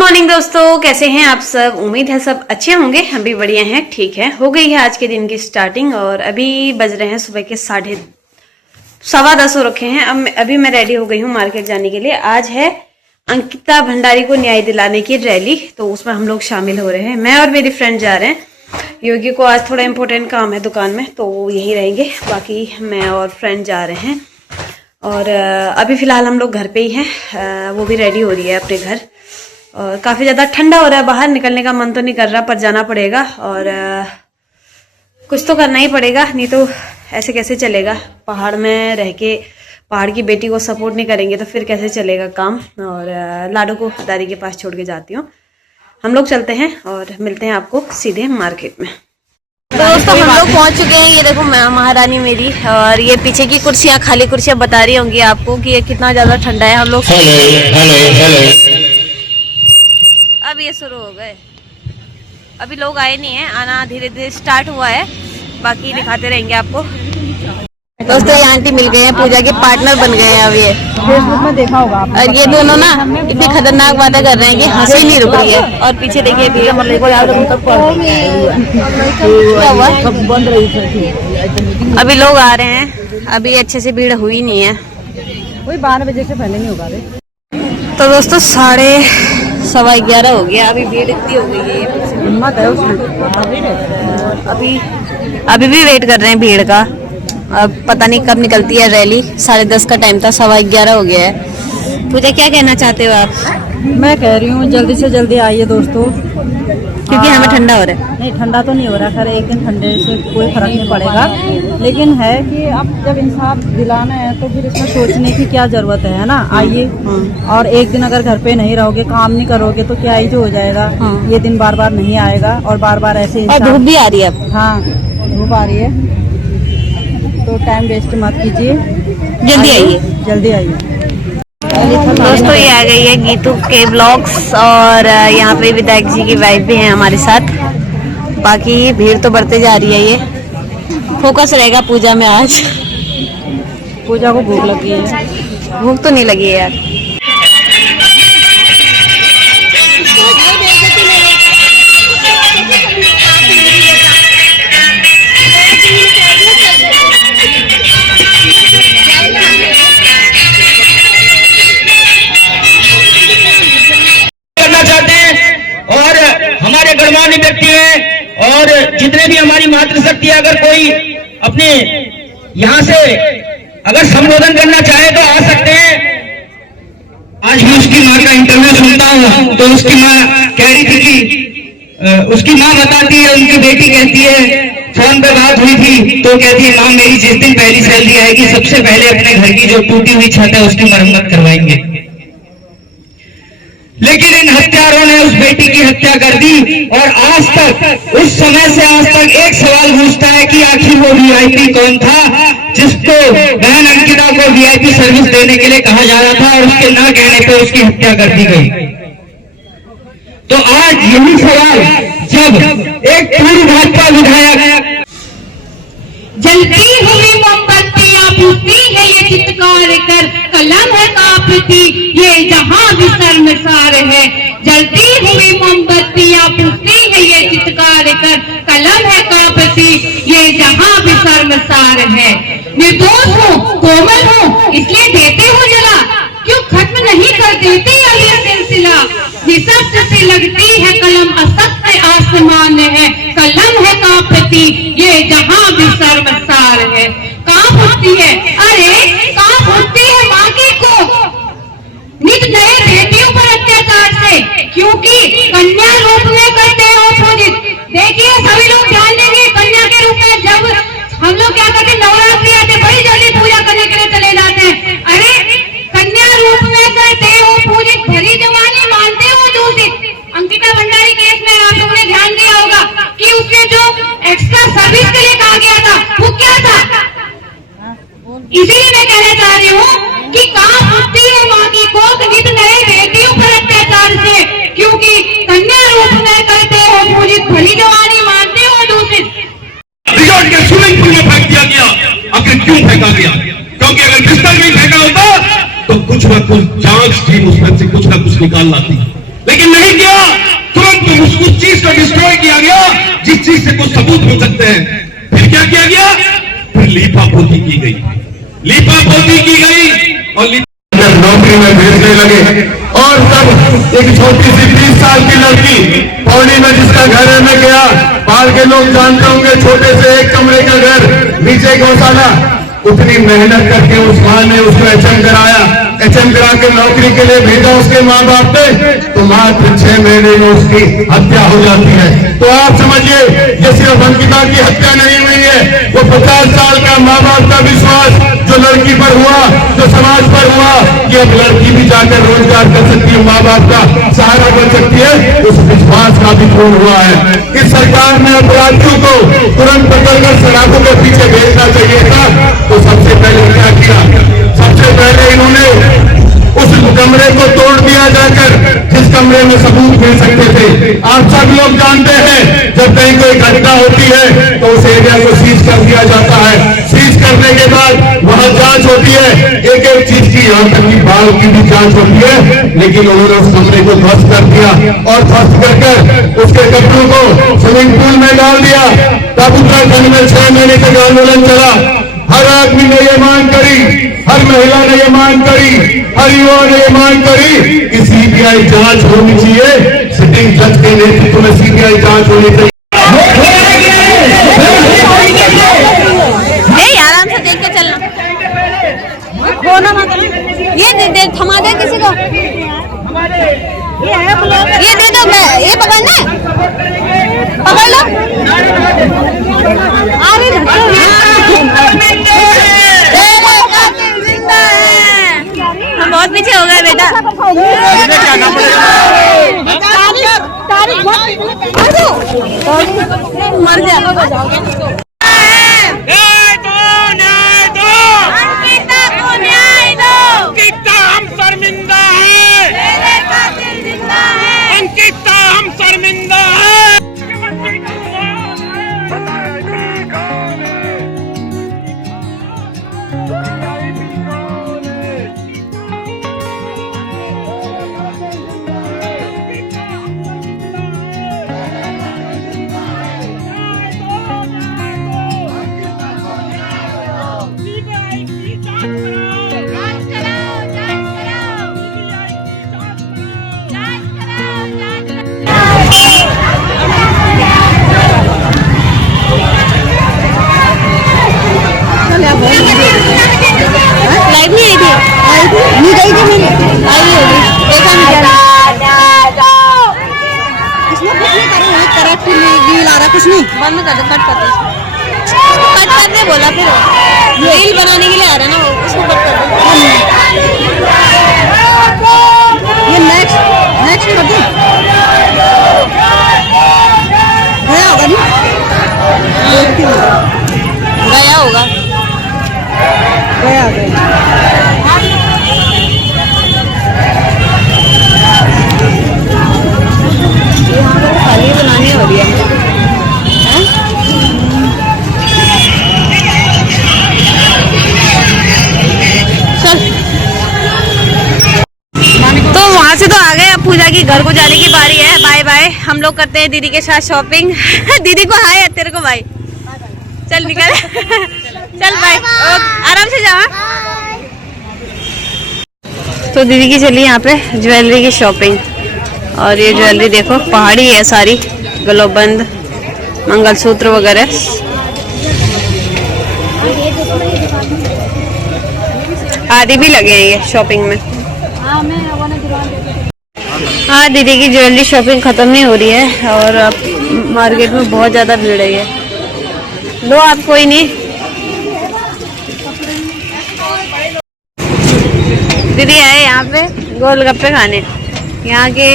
Morning दोस्तों, कैसे हैं आप सब। उम्मीद है सब अच्छे होंगे। हम भी बढ़िया हैं, ठीक है। हो गई है आज के दिन की स्टार्टिंग और अभी बज रहे हैं सुबह के 10:15 हो रखे हैं। अभी मैं रेडी हो गई हूँ मार्केट जाने के लिए। आज है अंकिता भंडारी को न्याय दिलाने की रैली, तो उसमें हम लोग शामिल हो रहे हैं। मैं और मेरी फ्रेंड जा रहे हैं। योगी को आज थोड़ा इम्पोर्टेंट काम है दुकान में, तो वो यहीं रहेंगे। बाकी मैं और फ्रेंड जा रहे हैं। और अभी फ़िलहाल हम लोग घर पे ही हैं। वो भी रेडी हो रही है अपने घर। और काफ़ी ज़्यादा ठंडा हो रहा है बाहर, निकलने का मन तो नहीं कर रहा, पर जाना पड़ेगा। और कुछ तो करना ही पड़ेगा, नहीं तो ऐसे कैसे चलेगा। पहाड़ में रह के पहाड़ की बेटी को सपोर्ट नहीं करेंगे तो फिर कैसे चलेगा काम। और लाडू को दादी के पास छोड़ के जाती हूँ। हम लोग चलते हैं और मिलते हैं आपको सीधे मार्केट में। तो दोस्तों हम लोग पहुंच चुके हैं। ये देखो महारानी मेरी, और ये पीछे की कुर्सियां, खाली कुर्सियां बता रही होंगी आपको कि ये कितना ज़्यादा ठंडा है। हम लोग अब ये शुरू हो गए, अभी लोग आए नहीं है, आना धीरे धीरे स्टार्ट हुआ है। बाकी दिखाते रहेंगे आपको। दोस्तों ये आंटी मिल गए हैं, पूजा के पार्टनर बन गए हैं अब ये। फेसबुक में देखा होगा आपने। और ये दोनों ना इतनी खतरनाक बातें कर रहे हैं कि हंसी नहीं रुक रही है। और पीछे देखिए भीड़ बन रही है। अभी लोग आ रहे हैं, अभी अच्छे से भीड़ हुई नहीं है। वही 12 बजे से पहले नहीं होगा रे। तो दोस्तों 11:15 हो गया, अभी भीड़ इतनी हो गई है। हिम्मत है उसमें। अभी भी वेट कर रहे हैं भीड़ का। अब पता नहीं कब निकलती है रैली। 10:30 का टाइम था, 11:15 हो गया है। पूजा क्या कहना चाहते हो आप? मैं कह रही हूँ जल्दी से जल्दी आइए दोस्तों, क्योंकि हमें ठंडा हो रहा है। नहीं ठंडा तो नहीं हो रहा, खैर एक दिन ठंडे से कोई फर्क नहीं पड़ेगा, लेकिन है कि अब जब इंसाफ दिलाना है तो फिर इसमें सोचने की क्या जरूरत है ना। आइए। और एक दिन अगर घर पे नहीं रहोगे, काम नहीं करोगे तो क्या ही जो हो जाएगा। ये दिन बार बार नहीं आएगा और बार बार ऐसे। और धूप भी आ रही है अब। हाँ धूप आ रही है, तो टाइम वेस्ट मत कीजिए, जल्दी आइए, जल्दी आइए। दोस्तों ये आ गई है गीतू के ब्लॉग्स, और यहाँ पे विधायक जी की वाइफ भी है हमारे साथ। बाकी भीड़ तो बढ़ते जा रही है। ये फोकस रहेगा पूजा में आज। पूजा को भूख लगी है। भूख तो नहीं लगी है यार। हमारे गणमान्य व्यक्ति हैं और जितने भी हमारी मातृशक्ति, अगर कोई अपने यहाँ से अगर संबोधन करना चाहे तो आ सकते हैं। आज भी उसकी माँ का इंटरव्यू सुनता हूँ तो उसकी माँ कह रही थी कि उसकी माँ बताती है, उनकी बेटी कहती है, फोन पे बात हुई थी तो कहती है, माँ मेरी जिस दिन पहली सैलरी आएगी सबसे पहले अपने घर की जो टूटी हुई छत है उसकी मरम्मत करवाएंगे। लेकिन इन हत्यारों ने उस बेटी की हत्या कर दी। और आज तक, उस समय से आज तक एक सवाल पूछता है कि आखिर वो वीआईपी कौन था जिसको बहन अंकिता को वीआईपी सर्विस देने के लिए कहा जा रहा था और उसके ना कहने पे उसकी हत्या कर दी गई। तो आज यही सवाल जब एक पूर्व भाजपा विधायक जलती हुई मोमबत्तियां बुझती है ये चित्कार कर, कलम है कांपती ये जहां भी शर्मसार है। जलती हुई मोमबत्तियां बुझती है ये चित्कार कर, कलम है कांपती ये जहां भी शर्मसार है। निर्दोष हूँ, कोमल हूँ, इसलिए देते हो जला, क्यों खत्म नहीं कर देते ये सिलसिला। निशब्द सी लगती है कलम, असत्य आसमान है, कलम है कांपती ये जहां भी शर्मसार है। कांप उठती है, अरे कांप उठती है माँ की को नित नए बेटियों पर अत्याचार से, क्योंकि कन्या रूप में करते हो पूजित। देखिए सभी लोग ध्यान देंगे, कन्या के रूप में जब हम लोग क्या करते, नवरात्रि आते बड़ी जल्दी पूजा करने के लिए चले जाते हैं। अरे कन्या रूप में करते हो पूजित, भरी जवानी मानते हो दूषित। अंकिता भंडारी केस में आप लोगों ने ध्यान दिया होगा कि उसने जो एक्स्ट्रा सर्विस के लिए कहा गया था वो क्या था। इसीलिए मैं कहना चाह रही हूँ कि कांप उठती है माँ की कोख नित नए बेटियों पर अत्याचार से, क्योंकि कन्या रूप में करते हो पूजित, भली जवानी मानते हो दूषित। बिगाड़ के स्विमिंग पूल में फेंक दिया गया। आखिर क्यों फेंका गया? क्योंकि अगर पिस्टल में फेंका होता तो कुछ न कुछ जांच टीम उसमें से कुछ न कुछ निकाल लाती। लेकिन नहीं किया, तुरंत उस चीज को डिस्ट्रॉय किया गया जिस चीज से कुछ सबूत हो सकते हैं। फिर क्या किया गया? फिर लीपापोती की गई, लीपापोती की गई और नौकरी में भेजने लगे। और तब एक छोटी सी 20 साल की लड़की पौड़ी में जिसका घर है, मैं गया, बाहर के लोग जानते होंगे, छोटे से एक कमरे का घर, नीचे गौशाला, उतनी मेहनत करके उस मां ने उसको एचएम कराया, एचएम करा के नौकरी के लिए भेजा उसके माँ बाप ने, तो मात्र 6 महीने में उसकी हत्या हो जाती है। तो आप समझिए, ये सिर्फ अंकिता की हत्या नहीं हुई है, वो 50 साल का माँ बाप का विश्वास जो लड़की पर हुआ, जो समाज पर हुआ कि अब लड़की भी जाकर रोजगार कर सकती है, माँ बाप का सहारा बन सकती है, उस विश्वास का भी पूर्ण हुआ है। इस सरकार ने अपराधियों को तुरंत पकड़कर सड़कों के पीछे भेजना चाहिए था। तो सबसे पहले क्या किया? सबसे पहले इन्होंने उस कमरे को तोड़ दिया जाकर जिस कमरे में सबूत मिल सकते थे। आप सब लोग जानते हैं, जब कहीं कोई घटना होती है तो उस एरिया को सीज कर दिया जाता है। सीज करने के बाद वहां जांच होती है, एक एक चीज की, यहाँ तक की बाल की भी जांच होती है। लेकिन उन्होंने उस कमरे को ध्वस्त कर दिया और ध्वस्त कर उसके कपड़ों को स्विमिंग पूल में डाल दिया। तब उत्तराखंड में 6 महीने तक आंदोलन चला। हर आदमी ने ये मांग करी, हर महिला ने ये मांग करी, हर युवा ने ये मांग करी कि सीबीआई जांच होनी चाहिए, सिटिंग जज के नेतृत्व में सीबीआई जांच होनी चाहिए। आराम से देख के चलना, ये थमा दे किसी को, ये दे दो, ये पकड़ना है, पकड़ लो। हम बहुत पीछे हो गए बेटा। मर जा। लाइव नहीं आई थी, नहीं गई थी मेरी, आई होगी देखा नहीं करा कुछ नहीं ला रहा, कुछ नहीं, बंद कर दे, कट कर दे, कट कर दे बोला, फिर रील बनाने के लिए आ रहा है ना वो, उसको कट कर दे। ये नेक्स्ट कर दे, गया होगा नहीं, गया होगा, गया खाली बनानी हो रही है। चल, तो वहां से तो आ गए, अब पूजा की घर को जाने की बारी है। बाय बाय, हम लोग करते हैं दीदी के साथ शॉपिंग। दीदी को हाय, तेरे को बाय, चल निकल। चल बाय, आराम से जा। तो दीदी की चली यहाँ पे ज्वेलरी की शॉपिंग, और ये ज्वेलरी देखो पहाड़ी है सारी, गलोबंद, मंगलसूत्र वगैरह। आदि भी लगे हैं ये शॉपिंग में। हाँ, दीदी की ज्वेलरी शॉपिंग खत्म नहीं हो रही है और अब मार्केट में बहुत ज्यादा भीड़ है। लो आप, कोई नहीं। दीदी आए यहाँ पे गोलगप्पे खाने, यहाँ के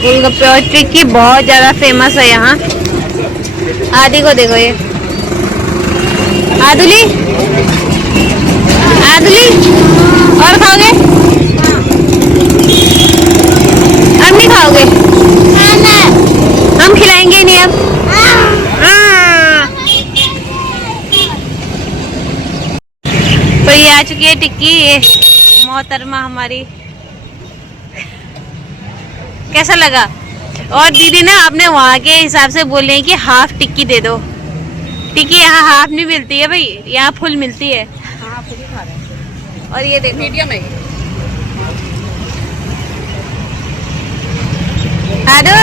गोलगप्पे और टिक्की बहुत ज्यादा फेमस है यहाँ। आदि को देखो, ये आदुली, आदुली और खाओगे? अब नहीं खाओगे? हम खिलाएंगे नहीं अब। तो ये आ चुकी है टिक्की, ये मोहतरमा हमारी कैसा लगा? और दीदी ना अपने वहाँ के हिसाब से बोले कि हाफ टिक्की दे दो। टिक्की यहाँ हाफ नहीं मिलती है भाई, यहाँ फुल मिलती है। हाँ खुद ही खा रहे हैं। और ये देखो मीडियम है। आदो